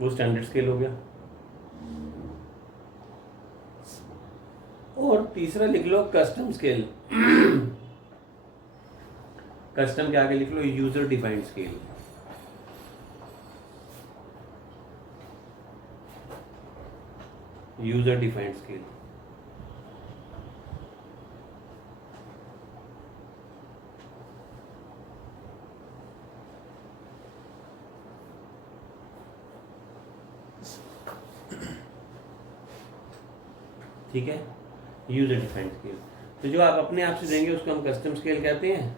वो standard scale हो गया। और तीसरा लिख लो कस्टम स्केल। कस्टम के आगे लिख लो user defined scale. User defined scale. ठीक है, यूजर डिफाइंड स्केल। तो जो आप अपने आप से देंगे उसको हम कस्टम स्केल कहते हैं।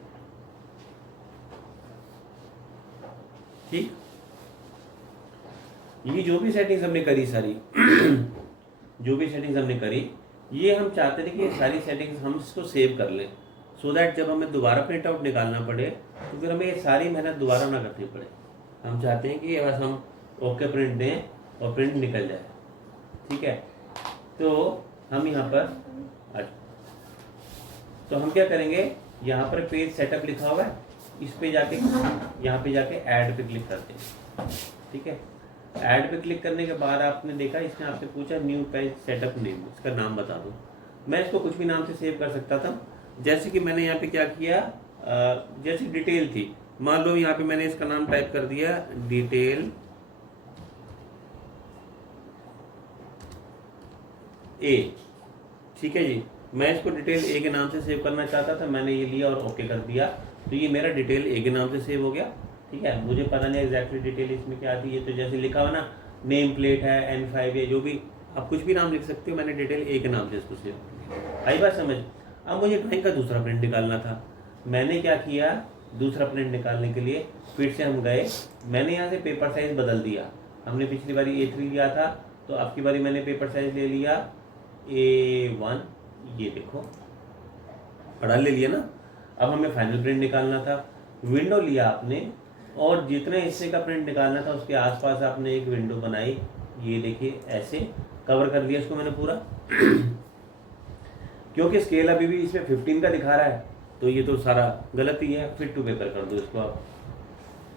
ठीक, ये जो भी सेटिंग्स हमने करी सारी जो भी सेटिंग्स हमने करी, ये हम चाहते थे कि ये सारी सेटिंग्स हम इसको सेव कर लें, सो दैट जब हमें दोबारा प्रिंट आउट निकालना पड़े तो फिर हमें ये सारी मेहनत दोबारा ना करनी पड़े। हम चाहते हैं कि बस हम ओके प्रिंट दें और प्रिंट निकल जाए। ठीक है, तो हम यहाँ पर तो हम क्या करेंगे, यहाँ पर पेज सेटअप लिखा हुआ है, इस पे जाके यहाँ पे जाके ऐड पे क्लिक करते हैं। ठीक है, ऐड पे क्लिक करने के बाद आपने देखा इसने आपसे पूछा न्यू पेज सेटअप नेम, इसका नाम बता दो। मैं इसको कुछ भी नाम से सेव कर सकता था, जैसे कि मैंने यहाँ पे क्या किया, जैसे डिटेल थी, मान लो यहाँ पे मैंने इसका नाम टाइप कर दिया डिटेल ए। ठीक है जी, मैं इसको डिटेल ए के नाम से सेव करना चाहता था, मैंने ये लिया और ओके कर दिया, तो ये मेरा डिटेल ए के नाम से सेव हो गया। ठीक है, मुझे पता नहीं एग्जैक्टली डिटेल इसमें क्या आती है, तो जैसे लिखा हुआ ना नेम प्लेट है N5 है, जो भी आप कुछ भी नाम लिख सकते हो, मैंने डिटेल ए के नाम से इसको सेव कर दिया। आई बात समझ। अब मुझे ड्राइंग का दूसरा प्रिंट निकालना था, मैंने क्या किया, दूसरा प्रिंट निकालने के लिए फिर से हम गए, मैंने यहाँ से पेपर साइज बदल दिया। हमने पिछली बारी A3 लिया था, तो अब की बारी मैंने पेपर साइज ले लिया A1। ये देखो बड़ा ले लिया ना। अब हमें फाइनल प्रिंट निकालना था, विंडो लिया आपने और जितने हिस्से का प्रिंट निकालना था उसके आसपास आपने एक विंडो बनाई। ये देखिए ऐसे कवर कर दिया इसको मैंने पूरा। क्योंकि स्केल अभी भी इसमें 15 का दिखा रहा है, तो ये तो सारा गलत ही है। फिट टू पेपर कर दो इसको आप।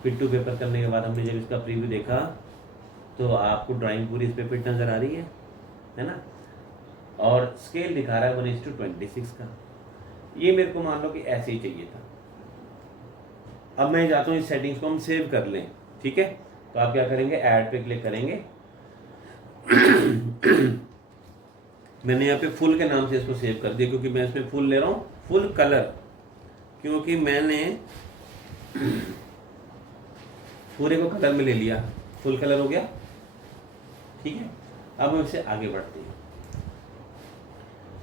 फिट टू पेपर करने के बाद हमने जब इसका प्रीव्यू देखा तो आपको ड्राइंग पूरी इस पर फिट नज़र आ रही है ना, और स्केल दिखा रहा है 1:26 का। ये मेरे को मान लो कि ऐसे ही चाहिए था। अब मैं चाहता हूँ इस सेटिंग्स को हम सेव कर लें। ठीक है, तो आप क्या करेंगे, ऐड पे क्लिक करेंगे। मैंने यहाँ पे फुल के नाम से इसको सेव कर दिया, क्योंकि मैं इसमें फुल ले रहा हूँ, फुल कलर, क्योंकि मैंने पूरे को कलर में ले लिया, फुल कलर हो गया। ठीक है, अब हम इससे आगे बढ़ते हैं।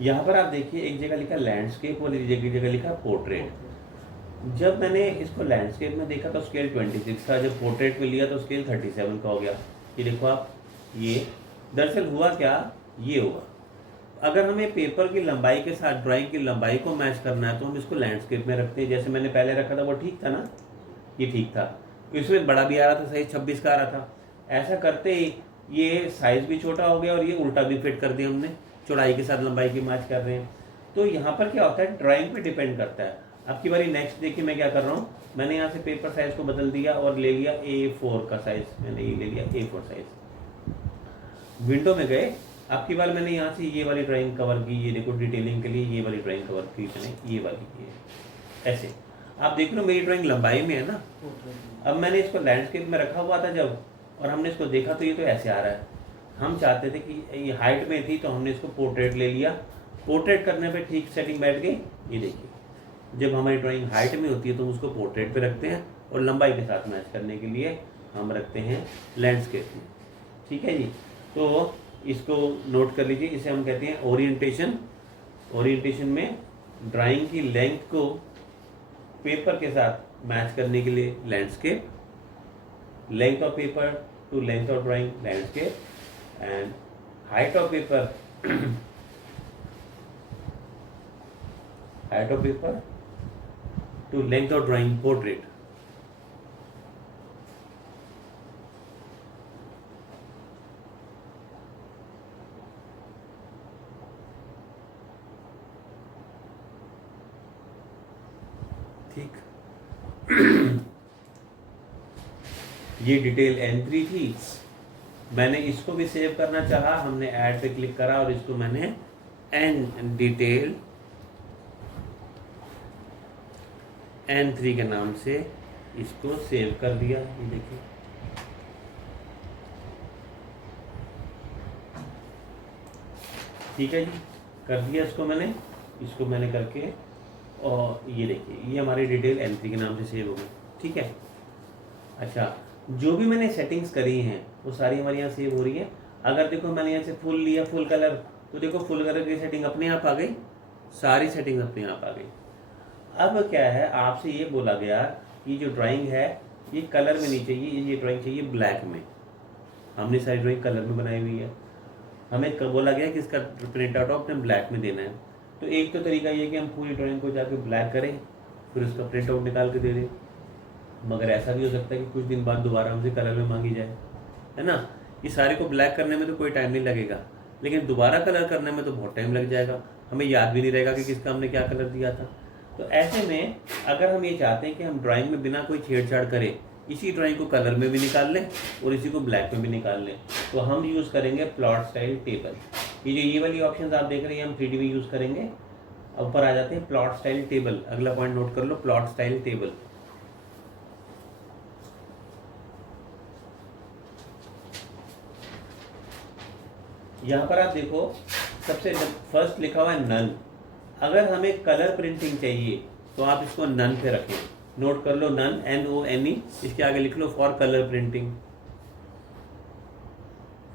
यहाँ पर आप देखिए एक जगह लिखा लैंडस्केप और एक जगह लिखा पोर्ट्रेट। जब मैंने इसको लैंडस्केप में देखा तो स्केल 26 था, जब पोर्ट्रेट में लिया तो स्केल 37 का हो गया। ये देखो आप, ये दरअसल हुआ क्या, ये हुआ, अगर हमें पेपर की लंबाई के साथ ड्राइंग की लंबाई को मैच करना है तो हम इसको लैंडस्केप में रखते हैं। जैसे मैंने पहले रखा था वो ठीक था ना, ये ठीक था, इसमें बड़ा भी आ रहा था, सही 26 का आ रहा था। ऐसा करते ही ये साइज भी छोटा हो गया और ये उल्टा भी फिट कर दिया हमने, चौड़ाई के साथ लंबाई की मैच कर रहे हैं। तो यहाँ पर क्या होता है, ड्राइंग पे डिपेंड करता है। अब की बारी नेक्स्ट देखिए मैं क्या कर रहा हूँ, मैंने यहाँ से पेपर साइज को बदल दिया और ले लिया A4 का साइज, मैंने ये ले लिया A4 साइज। विंडो में गए, अब की बार मैंने यहाँ से ये वाली ड्राइंग कवर की, ये देखो डिटेलिंग के लिए ये वाली ड्राइंग कवर की मैंने, ये वाली की। ऐसे आप देख लो मेरी ड्राइंग लंबाई में है ना। अब मैंने इसको लैंडस्केप में रखा हुआ था जब, और हमने इसको देखा तो ये तो ऐसे आ रहा है। हम चाहते थे कि ये हाइट में थी तो हमने इसको पोर्ट्रेट ले लिया। पोर्ट्रेट करने पे ठीक सेटिंग बैठ गई। ये देखिए जब हमारी ड्राइंग हाइट में होती है तो उसको पोर्ट्रेट पे रखते हैं, और लंबाई के साथ मैच करने के लिए हम रखते हैं लैंडस्केप में। ठीक है जी, तो इसको नोट कर लीजिए, इसे हम कहते हैं ओरिएंटेशन। ओरिएंटेशन में ड्राइंग की लेंथ को पेपर के साथ मैच करने के लिए landscape, length of paper two length of drawing landscape, and height of paper height of paper to length of drawing portrait। ठीक, ये डिटेल N3 थी, मैंने इसको भी सेव करना चाहा, हमने ऐड पे क्लिक करा और इसको मैंने एन डिटेल N3 के नाम से इसको सेव कर दिया। ये देखिए, ठीक है जी, कर दिया इसको मैंने करके, और ये देखिए ये हमारी डिटेल N3 के नाम से सेव हो गई। ठीक है, अच्छा, जो भी मैंने सेटिंग्स करी हैं वो सारी हमारे यहाँ सेव हो रही है। अगर देखो मैंने यहाँ से फुल लिया, फुल कलर, तो देखो फुल कलर की सेटिंग अपने आप आ गई, सारी सेटिंग अपने आप आ गई। अब क्या है, आपसे ये बोला गया कि जो ड्राइंग है ये कलर में नहीं चाहिए, ये ड्राइंग चाहिए ब्लैक में। हमने सारी ड्राइंग कलर में बनाई हुई है, हमें बोला गया कि इसका प्रिंट आउट आपने ब्लैक में देना है। तो एक तो तरीका ये कि हम पूरी ड्राइंग को जाके ब्लैक करें, फिर उसका प्रिंट आउट निकाल के दे दें। मगर ऐसा भी हो सकता है कि कुछ दिन बाद दोबारा हमसे कलर में मांगी जाए, है ना। ये सारे को ब्लैक करने में तो कोई टाइम नहीं लगेगा, लेकिन दोबारा कलर करने में तो बहुत टाइम लग जाएगा, हमें याद भी नहीं रहेगा कि किसका हमने क्या कलर दिया था। तो ऐसे में अगर हम ये चाहते हैं कि हम ड्राइंग में बिना कोई छेड़छाड़ करें, इसी ड्राइंग को कलर में भी निकाल लें और इसी को ब्लैक में भी निकाल लें, तो हम यूज़ करेंगे प्लॉट स्टाइल टेबल। ये वाली ऑप्शन आप देख रहे हैं, हम 3D में यूज़ करेंगे। ऊपर आ जाते हैं प्लॉट स्टाइल टेबल, अगला पॉइंट नोट कर लो, प्लॉट स्टाइल टेबल। यहाँ पर आप देखो, सबसे फर्स्ट लिखा हुआ है नन। अगर हमें कलर प्रिंटिंग चाहिए तो आप इसको नन पे रखें, नोट कर लो, नन, NONE, इसके आगे लिख लो for colour printing,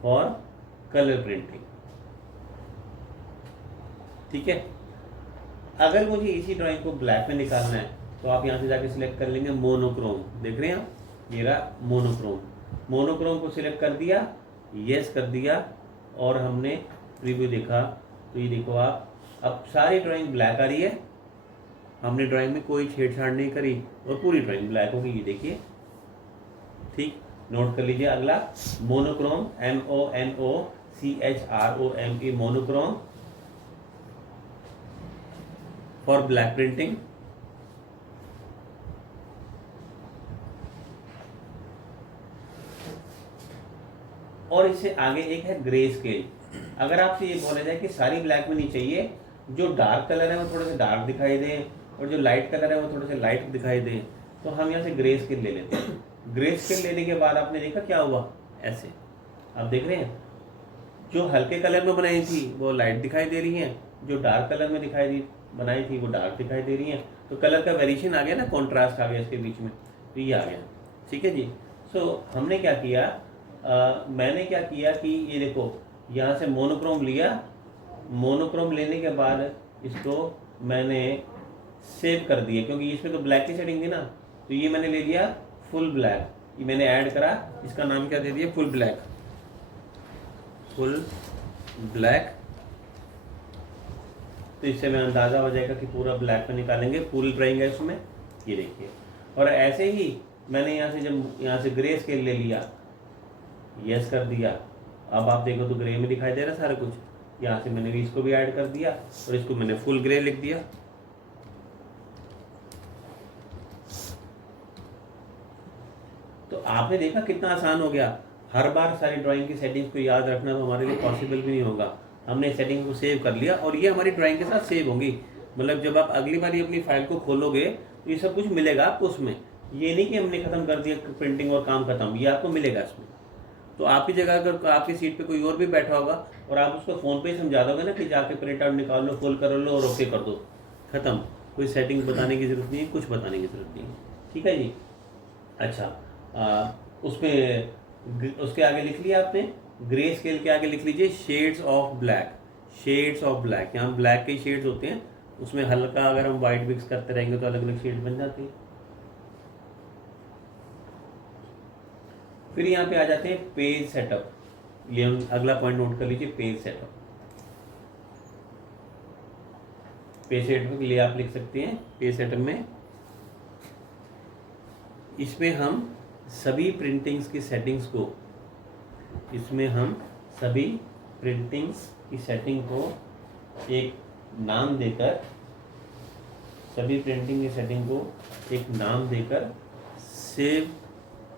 for colour printing. ठीक है, अगर मुझे इसी ड्राइंग को ब्लैक में निकालना है तो आप यहाँ से जाके सिलेक्ट कर लेंगे मोनोक्रोम। देख रहे हैं आप, ये रहा मोनोक्रोम। मोनोक्रोम को सिलेक्ट कर दिया, यस कर दिया, और हमने प्रीव्यू देखा तो ये देखो आप, अब सारी ड्राइंग ब्लैक आ रही है, हमने ड्राइंग में कोई छेड़छाड़ नहीं करी और पूरी ड्राइंग ब्लैक होगी, ये देखिए। ठीक, नोट कर लीजिए अगला, monochrome, MONOCHROME, monochrome for black printing. और इससे आगे एक है ग्रे स्केल। अगर आपसे ये बोला जाए कि सारी ब्लैक में नहीं चाहिए, जो डार्क कलर है वो थोड़े से डार्क दिखाई दे और जो लाइट कलर है वो थोड़े से लाइट दिखाई दे, तो हम यहाँ से ग्रे स्केल ले लेते हैं। ग्रे स्केल लेने के बाद आपने देखा क्या हुआ, ऐसे आप देख रहे हैं, जो हल्के कलर में बनाई थी वो लाइट दिखाई दे रही हैं, जो डार्क कलर में बनाई थी वो डार्क दिखाई दे रही हैं। तो कलर का वेरिएशन आ गया ना, कॉन्ट्रास्ट आ गया इसके बीच में, तो ये आ गया। ठीक है जी। सो हमने क्या किया, मैंने क्या किया कि ये देखो, यहाँ से मोनोक्रोम लिया, मोनोक्रोम लेने के बाद इसको मैंने सेव कर दिया, क्योंकि इसमें तो ब्लैक की सेटिंग थी ना, तो ये मैंने ले लिया फुल ब्लैक, ये मैंने ऐड करा, इसका नाम क्या दे दिया, फुल ब्लैक, फुल ब्लैक। तो इससे मैं अंदाज़ा हो जाएगा कि पूरा ब्लैक में निकालेंगे, पूरी ड्राइंग है इसमें, ये देखिए। और ऐसे ही मैंने यहाँ से जब यहाँ से ग्रे स्केल ले लिया, यस कर दिया, अब आप देखो तो ग्रे में दिखाई दे रहा है सारा कुछ। यहाँ से मैंने भी इसको भी ऐड कर दिया और इसको मैंने फुल ग्रे लिख दिया। तो आपने देखा कितना आसान हो गया। हर बार सारी ड्राइंग की सेटिंग्स को याद रखना तो हमारे लिए पॉसिबल भी नहीं होगा। हमने सेटिंग को सेव कर लिया और ये हमारी ड्राइंग के साथ सेव होंगी। मतलब जब आप अगली बार अपनी फाइल को खोलोगे तो ये सब कुछ मिलेगा आपको उसमें। ये नहीं कि हमने ख़त्म कर दिया प्रिंटिंग और काम खत्म, ये आपको मिलेगा इसमें। तो आपकी जगह अगर आपकी सीट पे कोई और भी बैठा होगा और आप उसको फ़ोन पे ही समझा दोगे ना कि जाके प्रिंट आउट निकाल लो, फुल कर लो और ओके कर दो, ख़त्म। कोई सेटिंग बताने की ज़रूरत नहीं है, कुछ बताने की ज़रूरत नहीं है। ठीक है जी। अच्छा, उसमें उसके आगे लिख लिया आपने, ग्रे स्केल के आगे लिख लीजिए shades of black. Shades of black, यहाँ ब्लैक के शेड्स होते हैं, उसमें हल्का अगर हम वाइट मिक्स करते रहेंगे तो अलग अलग शेड बन जाते हैं। फिर यहाँ पे आ जाते हैं पेज सेटअप। ये हम अगला पॉइंट नोट कर लीजिए, पेज सेटअप। पेज सेटअप के लिए आप लिख सकते हैं, पेज सेटअप में इसमें हम सभी प्रिंटिंग्स की सेटिंग्स को, इसमें हम सभी प्रिंटिंग्स की सेटिंग को एक नाम देकर, सभी प्रिंटिंग की सेटिंग को एक नाम देकर सेव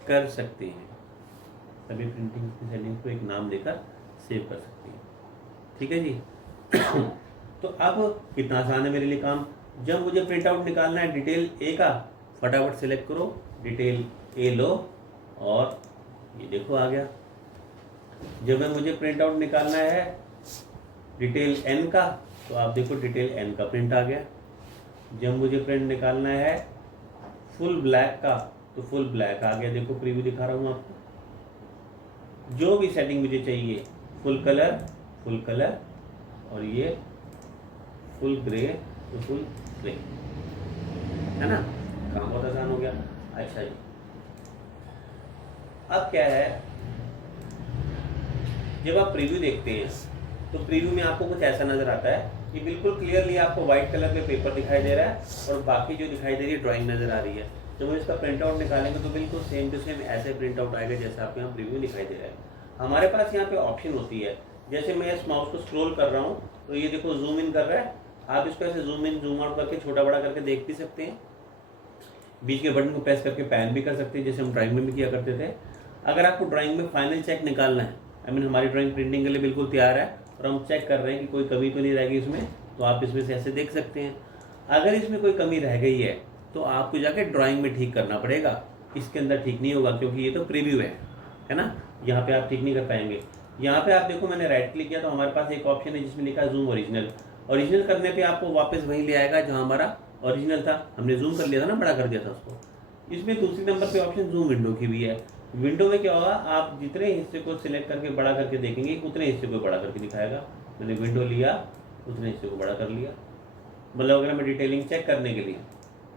कर सकते हैं। सभी प्रिंटिंग की सेटिंग्स को एक नाम देकर सेव कर सकती हैं। ठीक है जी। तो अब कितना आसान है मेरे लिए काम। जब मुझे प्रिंट आउट निकालना है डिटेल ए का, फटाफट सेलेक्ट करो, डिटेल ए लो और ये देखो आ गया। जब मुझे प्रिंट आउट निकालना है डिटेल एन का, तो आप देखो डिटेल एन का प्रिंट आ गया। जब मुझे प्रिंट निकालना है फुल ब्लैक का, तो फुल ब्लैक आ गया। देखो प्रीव्यू दिखा रहा हूँ आपको। जो भी सेटिंग मुझे चाहिए, फुल कलर और ये फुल ग्रे तो फुल ग्रे, है ना। काम बहुत आसान हो गया। अच्छा जी, अब क्या है, जब आप प्रीव्यू देखते हैं तो प्रीव्यू में आपको कुछ ऐसा नजर आता है कि बिल्कुल क्लियरली आपको व्हाइट कलर पे पेपर दिखाई दे रहा है और बाकी जो दिखाई दे रही है ड्राइंग नजर आ रही है। जब हम इसका प्रिंट आउट निकालेंगे तो बिल्कुल सेम टू सेम ऐसे प्रिंट आउट आएगा जैसा आपको यहाँ प्रीव्यू दिखाई दे रहा है। हमारे पास यहाँ पे ऑप्शन होती है, जैसे मैं इस माउस को स्क्रॉल कर रहा हूँ तो ये देखो जूम इन कर रहा है। आप इसको ऐसे जूम इन जूम आउट करके छोटा बड़ा करके देख भी सकते हैं। बीच के बटन को प्रेस करके पैन भी कर सकते हैं, जैसे हम ड्राइंग में भी किया करते थे। अगर आपको ड्राइंग में फाइनल चेक निकालना है, हमारी ड्राइंग प्रिंटिंग के लिए बिल्कुल तैयार है और हम चेक कर रहे हैं कि कोई कमी तो नहीं रहेगी इसमें, तो आप इसमें से ऐसे देख सकते हैं। अगर इसमें कोई कमी रह गई है तो आपको जाके ड्राइंग में ठीक करना पड़ेगा, इसके अंदर ठीक नहीं होगा क्योंकि ये तो प्रीव्यू है ना। यहाँ पे आप ठीक नहीं कर पाएंगे। यहाँ पे आप देखो मैंने राइट क्लिक किया तो हमारे पास एक ऑप्शन है जिसमें लिखा है जूम ओरिजिनल करने पे आपको वापस वहीं ले आएगा जहाँ हमारा ओरिजिनल था। हमने जूम कर लिया था ना, बड़ा कर दिया था उसको। इसमें दूसरी नंबर पे ऑप्शन जूम विंडो की भी है। विंडो में क्या होगा, आप जितने हिस्से को सिलेक्ट करके बड़ा करके देखेंगे उतने हिस्से को बड़ा करके दिखाएगा। मैंने विंडो लिया, उतने हिस्से को बड़ा कर लिया। मतलब अगर हमें डिटेलिंग चेक करने के लिए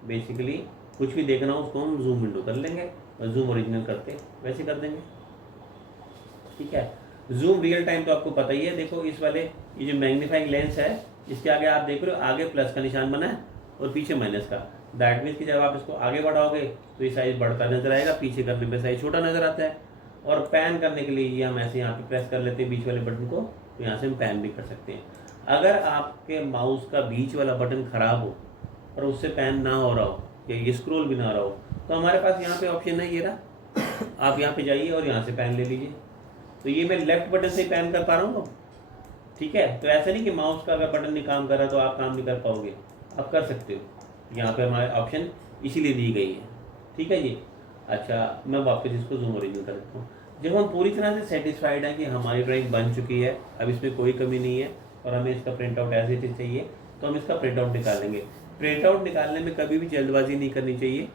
बेसिकली कुछ भी देखना हो उसको हम जूम विंडो कर लेंगे और जूम ओरिजिनल करते वैसे कर देंगे। ठीक है। जूम रियल टाइम तो आपको पता ही है। देखो इस वाले ये जो मैग्नीफाइंग लेंस है इसके आगे आप देख रहे हो आगे प्लस का निशान बना है और पीछे माइनस का। दैट मीन्स कि जब आप इसको आगे बढ़ाओगे तो ये साइज बढ़ता नजर आएगा, पीछे करने पे साइज छोटा नजर आता है। और पैन करने के लिए ये हम ऐसे यहाँ पे प्रेस कर लेते हैं बीच वाले बटन को, तो यहाँ से हम पैन भी कर सकते हैं। अगर आपके माउस का बीच वाला बटन खराब हो और उससे पैन ना हो रहा हो या ये स्क्रॉल भी ना हो रहा हो तो हमारे पास यहाँ पे ऑप्शन है, ये रहा। आप यहाँ पे जाइए और यहाँ से पैन ले लीजिए। तो ये मैं लेफ्ट बटन से पैन कर पा रहा हूँ। ठीक है। तो ऐसा नहीं कि माउस का अगर बटन नहीं काम कर रहा तो आप काम नहीं कर पाओगे, आप कर सकते हो। यहाँ पे हमारे ऑप्शन इसीलिए दी गई है। ठीक है जी। अच्छा, मैं वापस इसको जूम ओरिजिनल कर देता हूँ। जब हम पूरी तरह से सेटिस्फाइड हैं कि हमारी ड्राइंग बन चुकी है, अब इसमें कोई कमी नहीं है और हमें इसका प्रिंट आउट ऐसे ही चाहिए, तो हम इसका प्रिंट आउट निकालेंगे। प्रिंट आउट निकालने में कभी भी जल्दबाजी नहीं करनी चाहिए।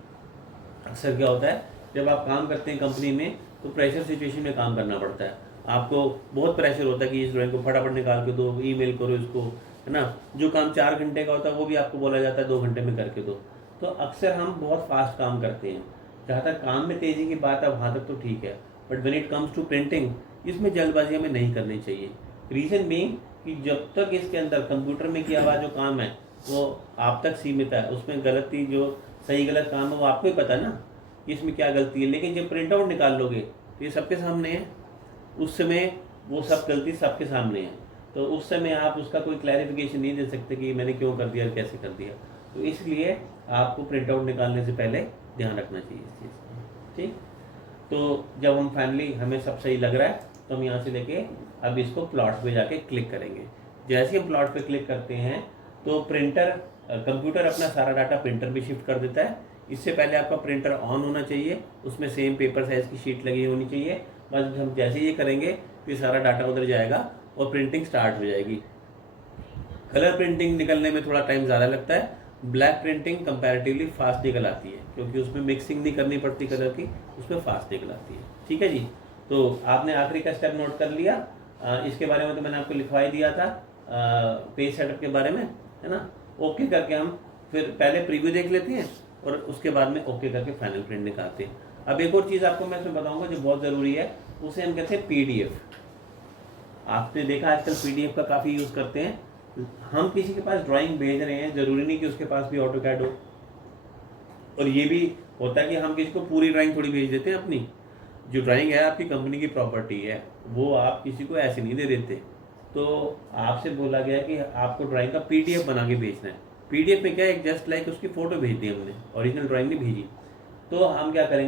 अक्सर क्या होता है, जब आप काम करते हैं कंपनी में तो प्रेशर सिचुएशन में काम करना पड़ता है। आपको बहुत प्रेशर होता है कि इस ड्राइंग को फटाफट निकाल के दो, ईमेल करो इसको, है ना। जो काम 4 घंटे का होता है वो भी आपको बोला जाता है 2 घंटे में करके दो। तो अक्सर हम बहुत फास्ट काम करते हैं। जहाँ तक काम में तेज़ी की बात है वहाँ तक तो ठीक है, but when it comes to printing इसमें जल्दबाजी हमें नहीं करनी चाहिए। रीज़न बीइंग कि जब तक इसके अंदर कंप्यूटर में किया हुआ जो काम है वो आप तक सीमित है, उसमें गलती जो सही गलत काम है वो आपको ही पता है ना कि इसमें क्या गलती है। लेकिन जब प्रिंट आउट निकाल लोगे तो ये सबके सामने है, उस समय वो सब गलती सबके सामने है, तो उस समय आप उसका कोई क्लैरिफिकेशन नहीं दे सकते कि मैंने क्यों कर दिया और कैसे कर दिया। तो इसलिए आपको प्रिंट आउट निकालने से पहले ध्यान रखना चाहिए इस चीज़ का। ठीक। तो जब हम फाइनली हमें सब सही लग रहा है तो हम यहाँ से लेके अब इसको प्लॉट पे जाके क्लिक करेंगे। जैसे हम प्लॉट पे क्लिक करते हैं तो कंप्यूटर अपना सारा डाटा प्रिंटर पे शिफ्ट कर देता है। इससे पहले आपका प्रिंटर ऑन होना चाहिए, उसमें सेम पेपर साइज की शीट लगी होनी चाहिए। बस हम जैसे ये करेंगे तो ये सारा डाटा उधर जाएगा और प्रिंटिंग स्टार्ट हो जाएगी। कलर प्रिंटिंग निकलने में थोड़ा टाइम ज़्यादा लगता है। ब्लैक प्रिंटिंग कंपैरेटिवली फास्ट निकल आती है क्योंकि उसमें मिक्सिंग नहीं करनी पड़ती कलर की, उसमें फास्ट निकल आती है। ठीक है जी। तो आपने आखिरी का स्टेप नोट कर लिया। इसके बारे में तो मैंने आपको लिखवा ही दिया था पेज सेटअप के बारे में, है ना। ओके करके हम फिर पहले प्रीव्यू देख लेते हैं और उसके बाद में ओके करके फाइनल प्रिंट निकालते हैं। अब एक और चीज़ आपको मैं इसमें बताऊंगा जो बहुत ज़रूरी है, उसे हम कहते हैं PDF। आपने देखा आजकल PDF का काफ़ी यूज़ करते हैं। हम किसी के पास ड्राइंग भेज रहे हैं, ज़रूरी नहीं कि उसके पास भी ऑटोकैड हो। और ये भी होता है कि हम किसी को पूरी ड्राइंग थोड़ी भेज देते हैं। अपनी जो ड्राइंग है आपकी कंपनी की प्रॉपर्टी है, वो आप किसी को ऐसे नहीं दे देते। तो आपसे बोला गया कि आपको ड्राइंग का PDF बना के भेजना है। PDF में क्या है, जस्ट लाइक उसकी फ़ोटो भेज दी हमने, ओरिजिनल ड्राइंग नहीं भेजी। तो हम क्या करेंगे,